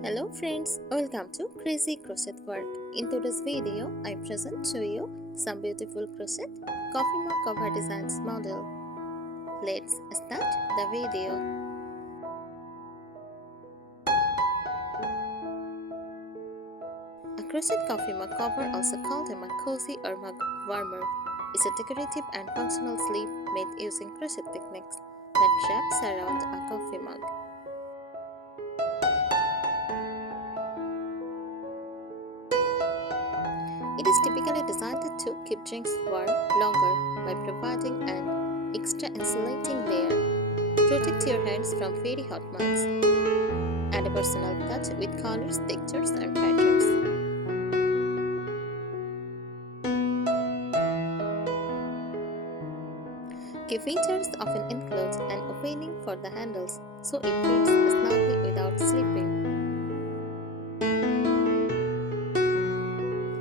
Hello friends, welcome to Crazy Crochet Work. In today's video, I present to you some beautiful crochet coffee mug cover designs model. Let's start the video. A crochet coffee mug cover, also called a mug cozy or mug warmer, is a decorative and functional sleeve made using crochet techniques that wraps around a coffee mug. It is typically designed to keep drinks warm longer by providing an extra insulating layer, protect your hands from very hot mugs, and a personal touch with colors, textures, and patterns. Key features often include an opening for the handles so it fits snugly without slipping,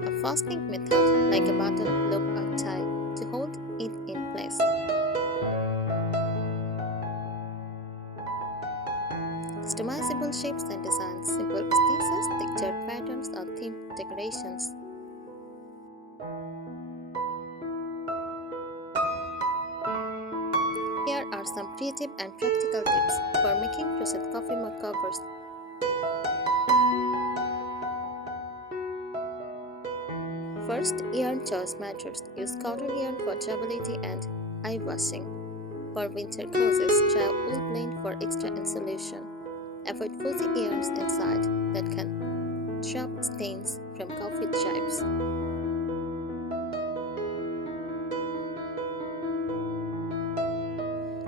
a fastening method like a button, loop, or tie to hold it in place, customizable shapes and designs, simple stitches, textured patterns, or theme decorations. Here are some creative and practical tips for making crochet coffee mug covers. First, yarn choice matters. Use cotton yarn for durability and eye washing. For winter cozies, try wool blend for extra insulation. Avoid fuzzy yarns inside that can trap stains from coffee chips.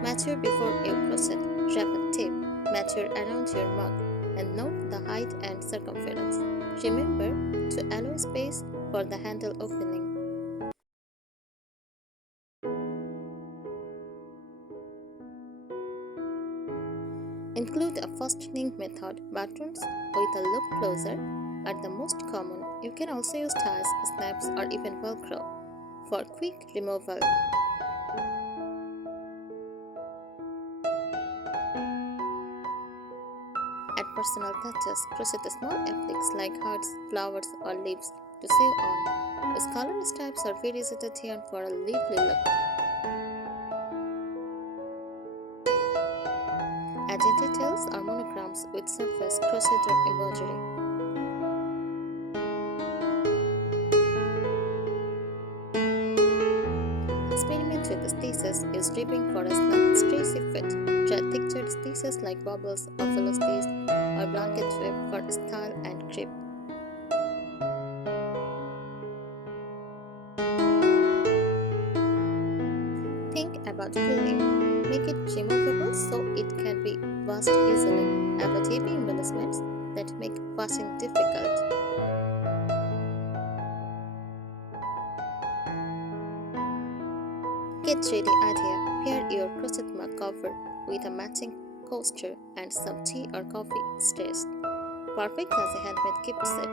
Measure before you crochet. Wrap a tape, measure around your mug, and note the height and circumference. Remember to allow space for the handle opening. Include a fastening method. Buttons with a loop closer are the most common. You can also use ties, snaps, or even Velcro for quick removal. Add personal touches. Crochet small appliques like hearts, flowers, or leaves to sew on. Use color stripes or variegated yarn for a lively look. Add details or monograms with surface crochet or embroidery. Experiment with the stitches. Use ribbing for a snug, stretchy fit. Try textured stitches like bubbles, buffalo stitch, or blanket web for style and grip. Think about cleaning. Make it removable so it can be washed easily. Avoid heavy embellishments that make washing difficult. Get ready idea. Pair your crochet mug cover with a matching coaster and some tea or coffee stash. Perfect as a handmade gift set.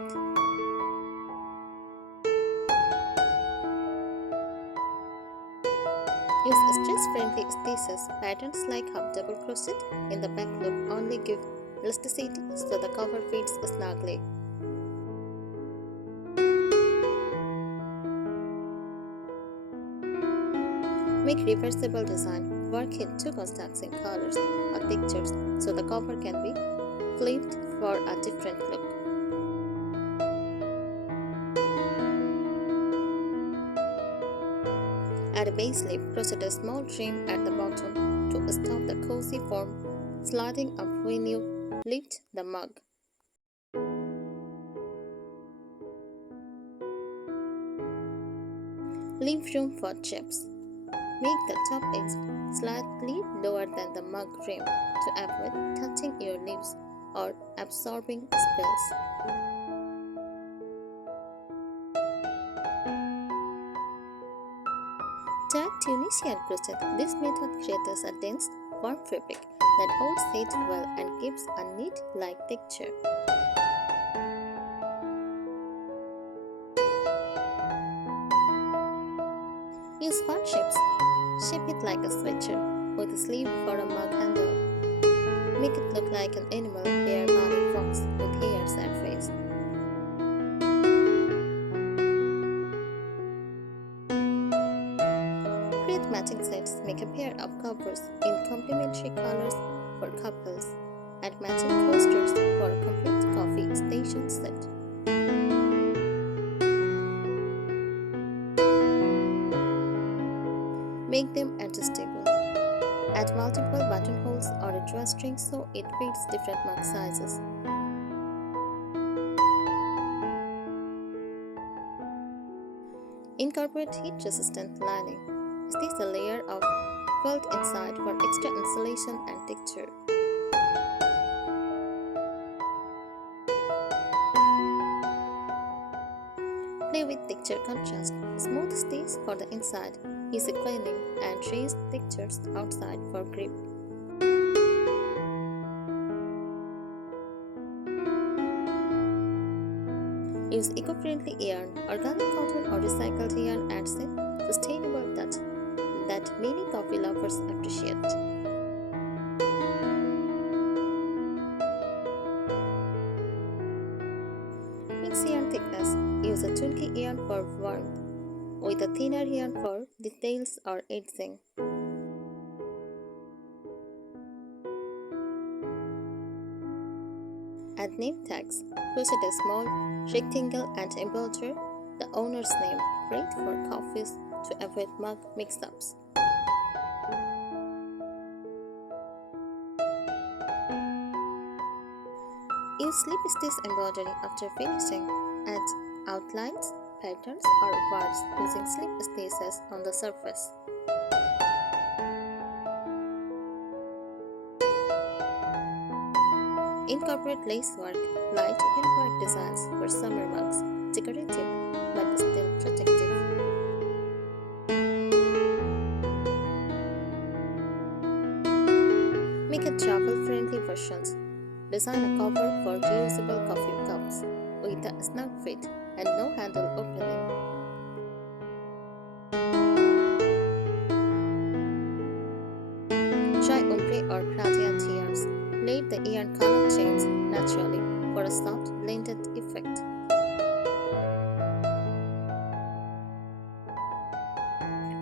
Use stress-friendly stitches. Patterns like half double crochet in the back loop only give elasticity so the cover fits snugly. Make reversible design. Work in two contrasting colors or textures so the cover can be flipped for a different look. Add a base leaf. Crochet a small trim at the bottom to stop the cozy form sliding up when you lift the mug. Leave room for chips. Make the top edge slightly lower than the mug rim to avoid touching your leaves or absorbing spills. Try Tunisian crochet. This method creates a dense, warm fabric that holds it well and gives a knit-like texture. Use fun shapes. Shape it like a sweatshirt with a sleeve for a mug handle. Make it look like an animal, bear, bunny, fox with hair. pair of covers in complementary colors for couples, and matching coasters for a complete coffee station set. Make them adjustable. Add multiple buttonholes or a drawstring so it fits different mug sizes. Incorporate heat-resistant lining. Stitch a layer of felt inside for extra insulation and texture. Play with texture contrast. Smooth stitch for the inside, easy cleaning, and raised textures outside for grip. Use eco-friendly yarn, organic cotton or recycled yarn adds a sustainable touch that many coffee lovers appreciate. Mix yarn thickness. Use a chunky yarn for warmth, with a thinner yarn for details or edging. Add name tags. Crochet a small rectangle and embroider the owner's name. Great for coffees to avoid mug mix-ups. Use slip stitch embroidery after finishing. Add outlines, patterns, or bars using slip stitches on the surface. Incorporate lacework, light windwork designs for summer mugs, decorative but still protective. Make a travel-friendly versions. Design a cover for reusable coffee cups with a snug fit and no handle opening. Try ombre or gradient yarns. Let the yarn color change naturally for a soft blended effect.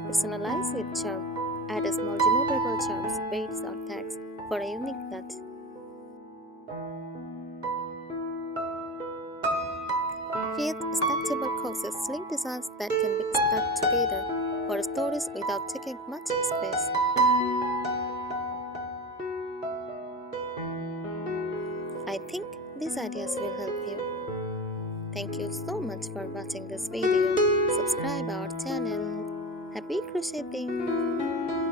Personalize with charm. Add a small removable charms, beads or tags for a unique touch. Create stackable courses, slim designs that can be stacked together for storage without taking much space. I think these ideas will help you. Thank you so much for watching this video. Subscribe our channel. Happy crocheting!